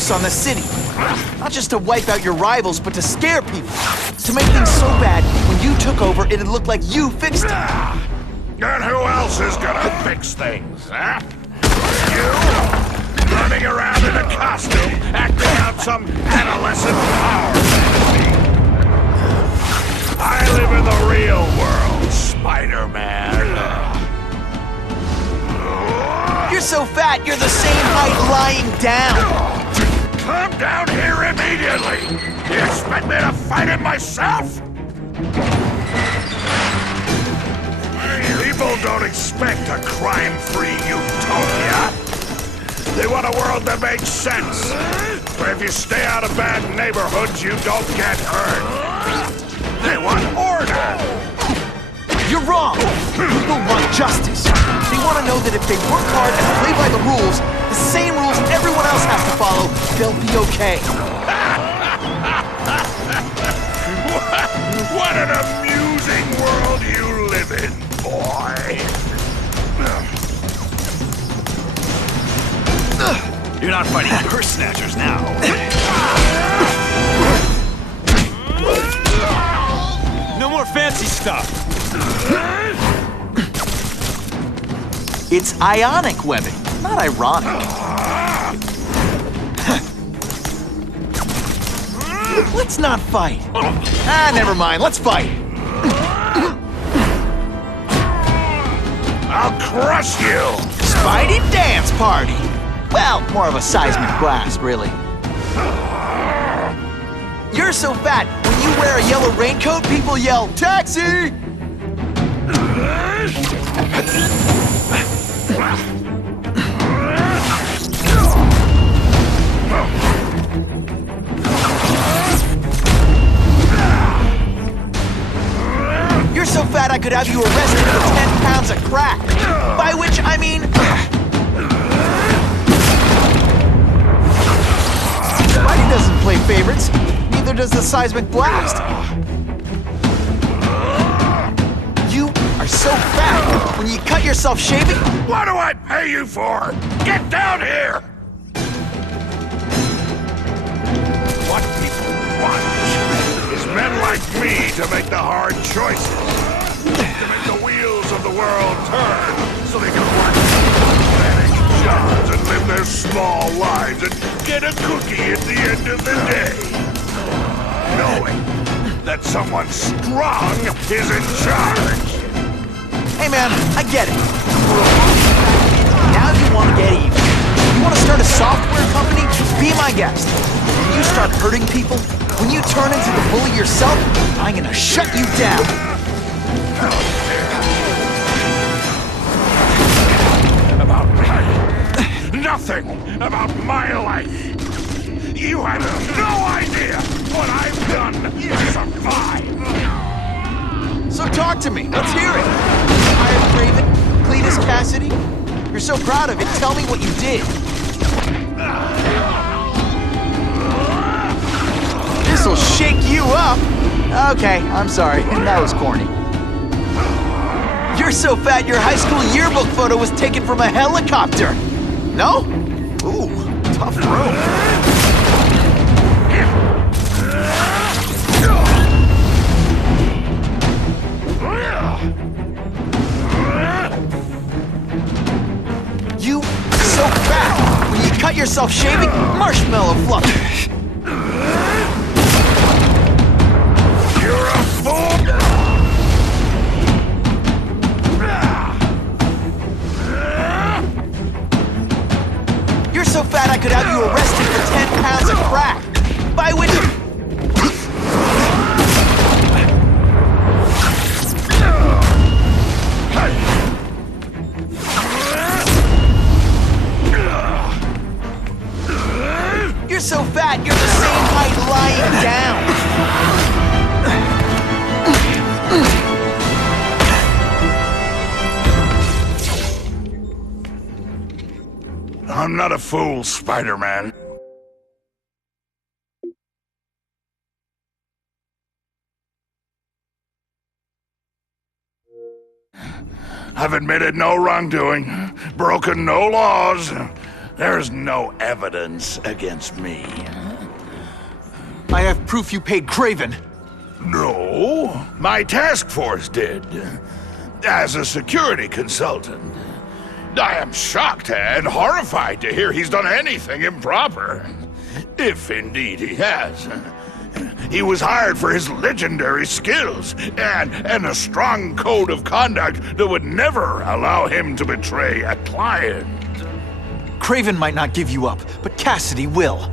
loose on the city. Not just to wipe out your rivals, but to scare people. To make things so bad, when you took over, it'd look like you fixed it. And who else is gonna fix things, huh? You? Running around in a costume, acting out some adolescent power fantasy. I live in the real world, Spider-Man. You're so fat, you're the same height lying down. Come down here immediately! You expect me to fight it myself? People don't expect a crime-free utopia. They want a world that makes sense, where if you stay out of bad neighborhoods, you don't get hurt. They want order. You're wrong. People want justice. They want to know that if they work hard and play by the rules, the same rules everyone else has to follow, they'll be okay. What an amusing world you live in, boy. You're not fighting purse snatchers now. No more fancy stuff. It's ionic webbing, not ironic. Let's not fight. Never mind, let's fight. I'll crush you! Spidey dance party. Well, more of a seismic blast, really. You're so fat, when you wear a yellow raincoat, people yell, "Taxi!" You're so fat I could have you arrested for 10 pounds of crack. By which I mean... Spidey doesn't play favorites. Neither does the seismic blast. You are so fat. When you cut yourself shaving... What do I pay you for? Get down here! What people want is men like me to make the hard choices. To make the wheels of the world turn so they can work pathetic jobs and live their small lives and get a cookie at the end of the day. Knowing that someone strong is in charge. Hey man, I get it. Now you want to get even. You want to start a software company? Be my guest. When you start hurting people, when you turn into the bully yourself, I'm gonna shut you down. About me. Nothing about my life. You have no idea what I've done to survive. So talk to me. Let's hear it. Iron Raven, Cletus Cassidy. You're so proud of it. Tell me what you did. This'll shake you up. Okay, I'm sorry. That was corny. You're so fat your high school yearbook photo was taken from a helicopter. No? Ooh, tough road. You are so fat. When you cut yourself shaving, marshmallow fluff. You're a fool! You're so fat I could have you arrested for 10 pounds of crack. By which... You're so fat, you're the same height lying down. I'm not a fool, Spider-Man. I've admitted no wrongdoing, broken no laws, There's no evidence against me. I have proof you paid Craven. No, my task force did. As a security consultant. I am shocked and horrified to hear he's done anything improper. If indeed he has. He was hired for his legendary skills and a strong code of conduct that would never allow him to betray a client. Craven might not give you up, but Cassidy will.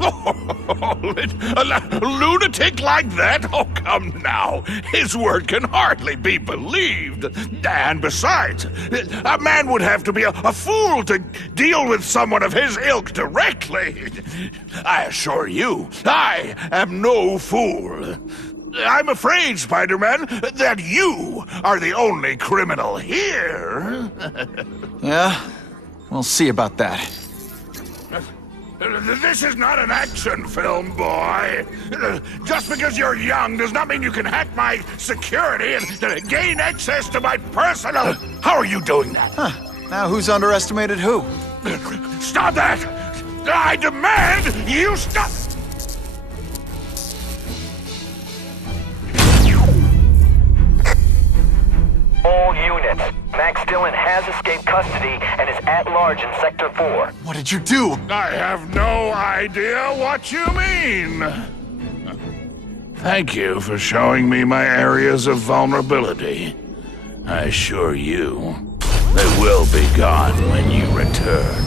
A lunatic like that? Oh, come now. His word can hardly be believed. And besides, a man would have to be a fool to deal with someone of his ilk directly. I assure you, I am no fool. I'm afraid, Spider-Man, that you are the only criminal here. Yeah? We'll see about that. This is not an action film, boy. Just because you're young does not mean you can hack my security and gain access to my personal... How are you doing that? Huh. Now who's underestimated who? Stop that! I demand you stop! All units. Max Dillon has escaped custody and is at large in Sector 4. What did you do? I have no idea what you mean. Thank you for showing me my areas of vulnerability. I assure you, they will be gone when you return.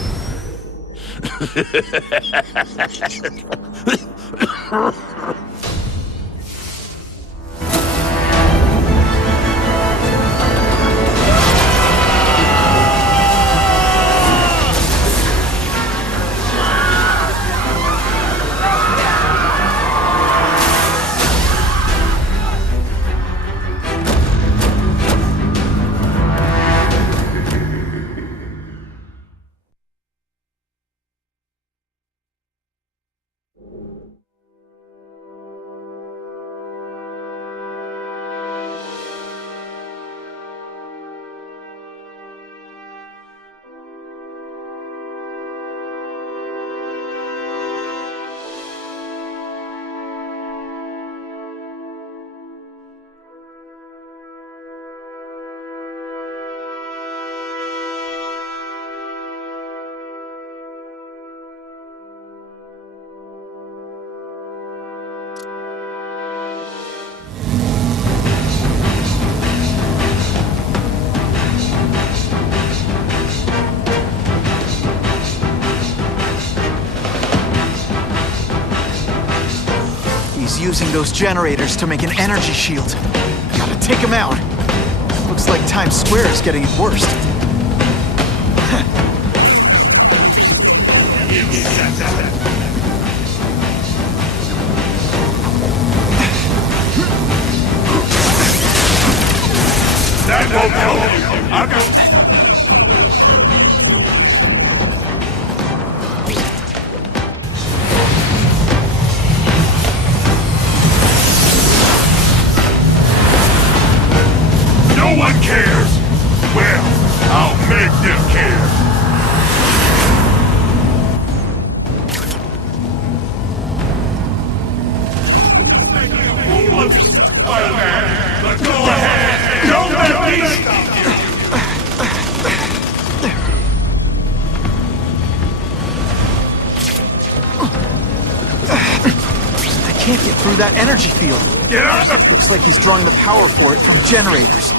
He's using those generators to make an energy shield. Gotta take him out. Looks like Times Square is getting it worst. That won't help. I'll go. No one cares! Well, I'll make them care! Let's go ahead! Don't let me stop you! I can't get through that energy field. Get out! Looks like he's drawing the power for it from generators.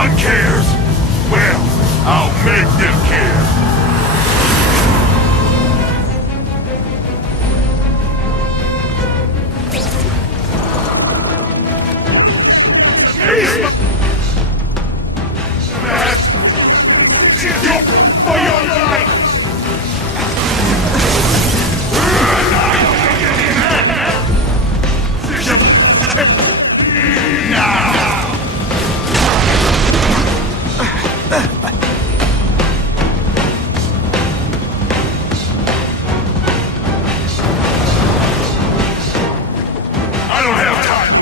one cares. Well, I'll make them care. For your life! I don't have time.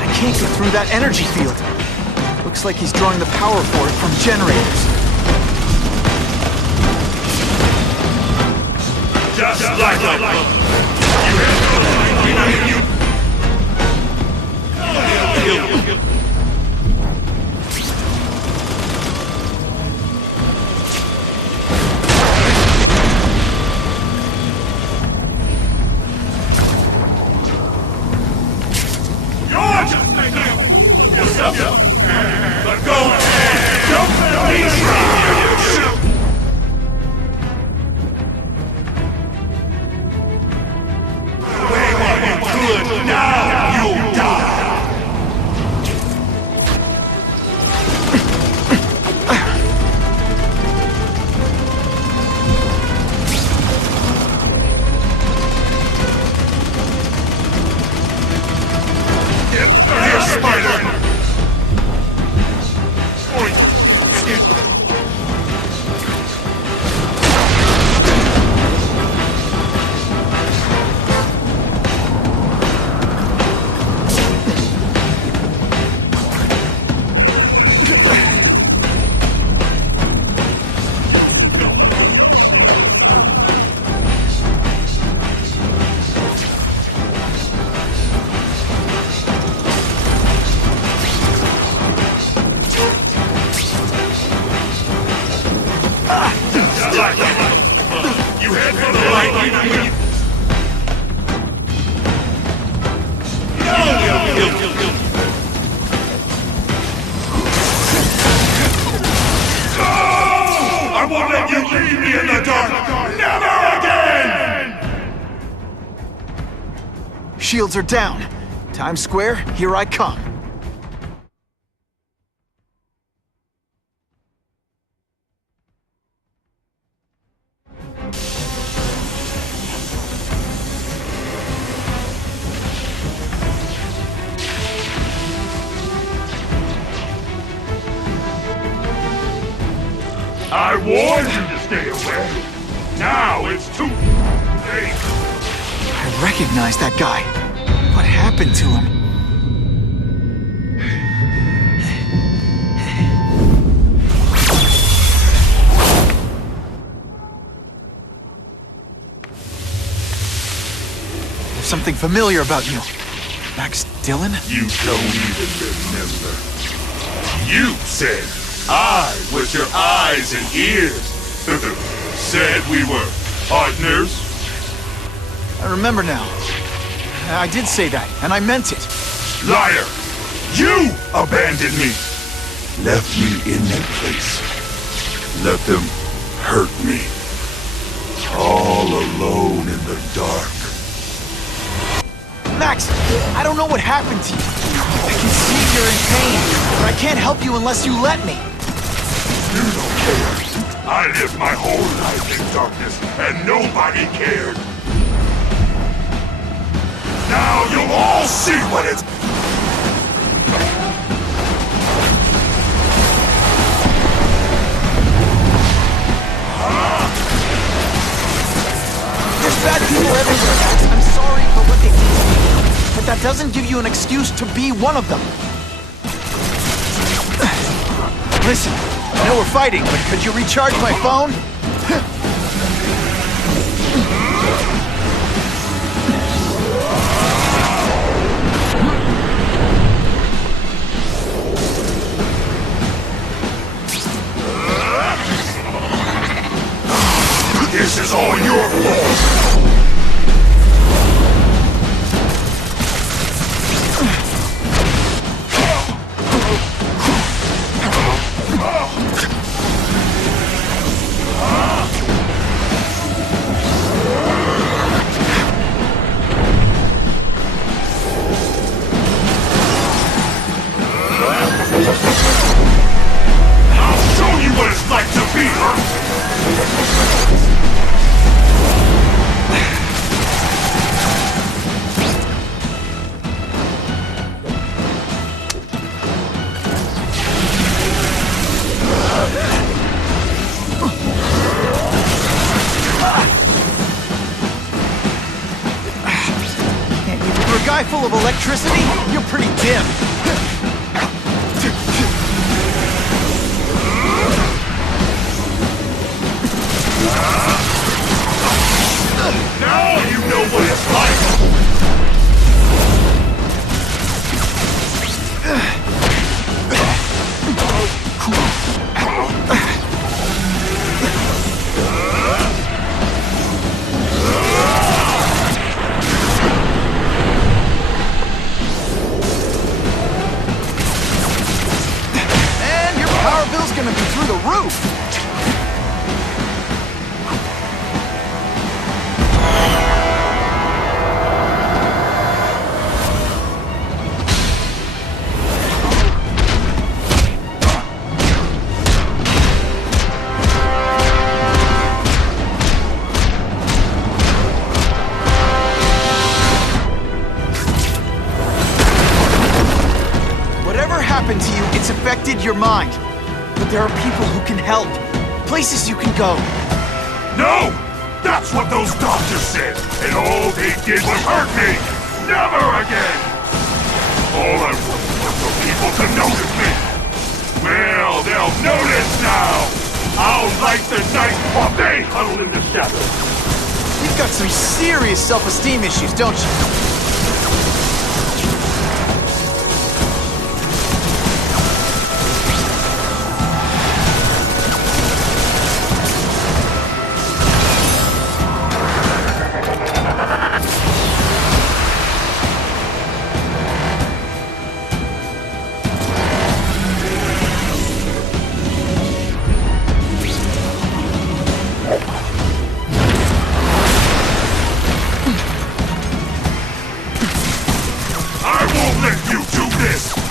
I can't get through that energy field. Looks like he's drawing the power for it from generators. Just like a book. You have no life. You. You're just thinking yourself. But go ahead. Don't let me try. Good. Now you'll die. Here, Spider. You head for the light. I won't let you leave me in the dark. Never again! Shields are down. Times Square, here I come. I warned you to stay away. Now it's too late. I recognize that guy. What happened to him? There's something familiar about you. Max Dillon? You don't even remember. You said I was your eyes and ears. Said we were partners. I remember now. I did say that, and I meant it. Liar! You abandoned me! Left me in that place. Let them hurt me. All alone in the dark. Max, I don't know what happened to you. I can see you're in pain, but I can't help you unless you let me. You don't care. I lived my whole life in darkness, and nobody cared. Now you'll all see what it's... There's bad people everywhere, Max. I'm sorry for what they did to me. But that doesn't give you an excuse to be one of them. Listen, I know we're fighting, but could you recharge my phone? This is all your fault! guy full of electricity, you're pretty dim. Now you know what it's like! And your power bill's gonna be through the roof! Happened to you, it's affected your mind. But there are people who can help. Places you can go. No! That's what those doctors said! And all they did was hurt me! Never again! All I wanted was for people to notice me! Well, they'll notice now! I'll light the night while they huddle in the shadows! You've got some serious self-esteem issues, don't you?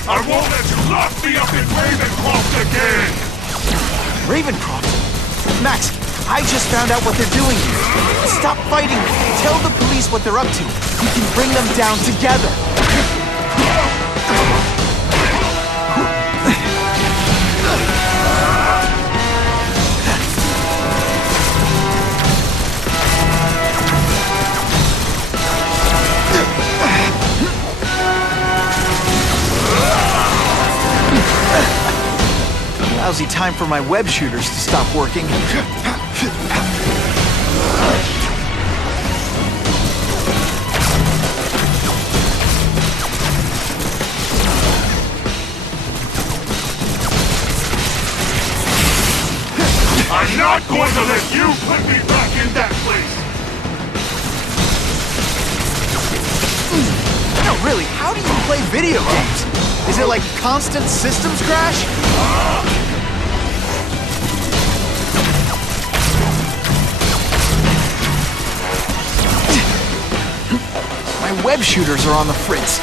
I won't let you lock me up in Ravencroft again! Ravencroft? Max, I just found out what they're doing here. Stop fighting. Tell the police what they're up to. We can bring them down together. Lousy time for my web shooters to stop working. I'm not going to let you put me back in that place! No, really, how do you play video games? Is it like constant systems crash? My web shooters are on the fritz.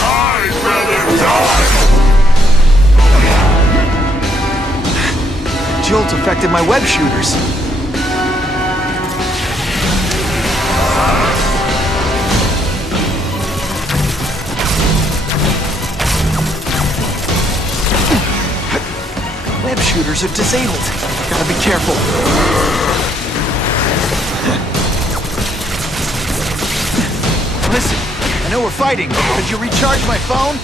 I'd rather die! Jolt affected my web shooters. Web shooters are disabled. Gotta be careful. Listen, I know we're fighting. Could you recharge my phone?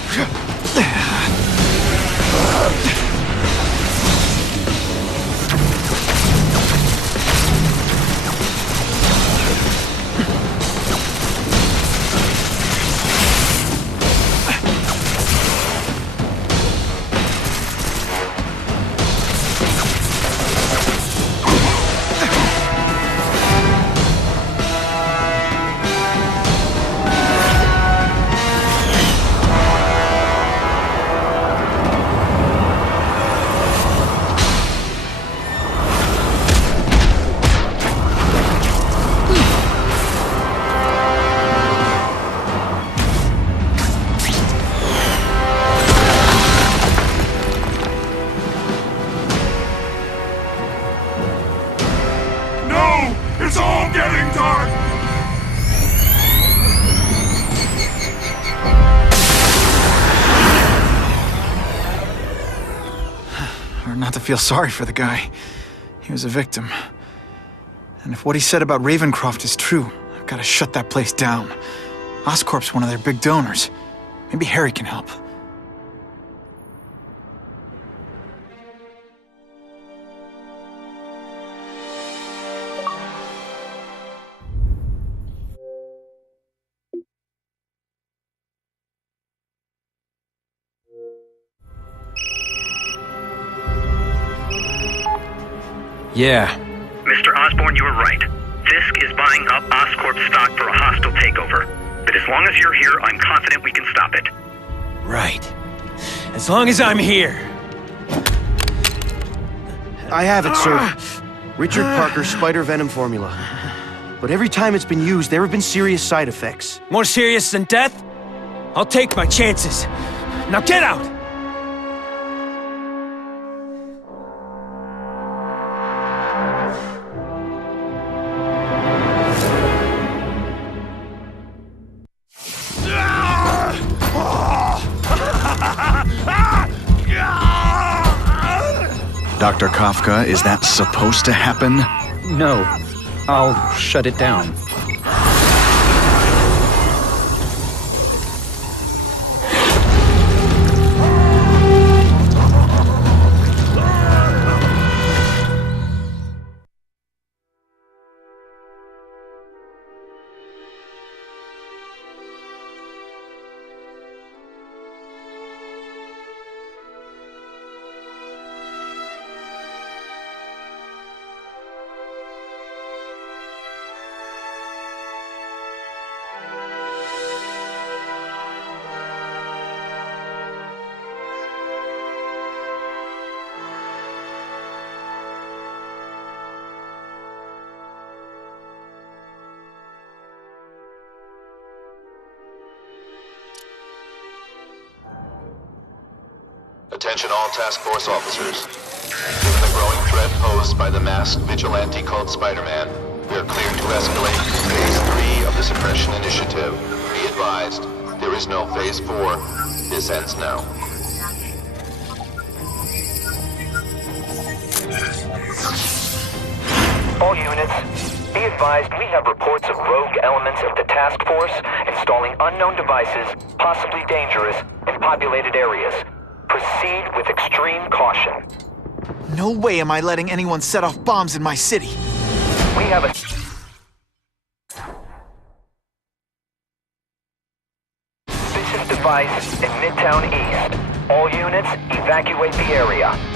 It's all getting dark! Hard not to feel sorry for the guy. He was a victim. And if what he said about Ravencroft is true, I've got to shut that place down. Oscorp's one of their big donors. Maybe Harry can help. Yeah. Mr. Osborn, you were right. Fisk is buying up Oscorp stock for a hostile takeover. But as long as you're here, I'm confident we can stop it. Right. As long as I'm here. I have it, sir. Richard Parker's spider venom formula. But every time it's been used, there have been serious side effects. More serious than death? I'll take my chances. Now get out! Dr. Kafka, is that supposed to happen? No. I'll shut it down. Attention all task force officers. Given the growing threat posed by the masked vigilante called Spider-Man, we are cleared to escalate to Phase 3 of the Suppression Initiative. Be advised, there is no Phase 4. This ends now. All units, be advised we have reports of rogue elements of the task force installing unknown devices, possibly dangerous, in populated areas. Proceed with extreme caution. No way am I letting anyone set off bombs in my city. We have a suspicious device in Midtown East. All units, evacuate the area.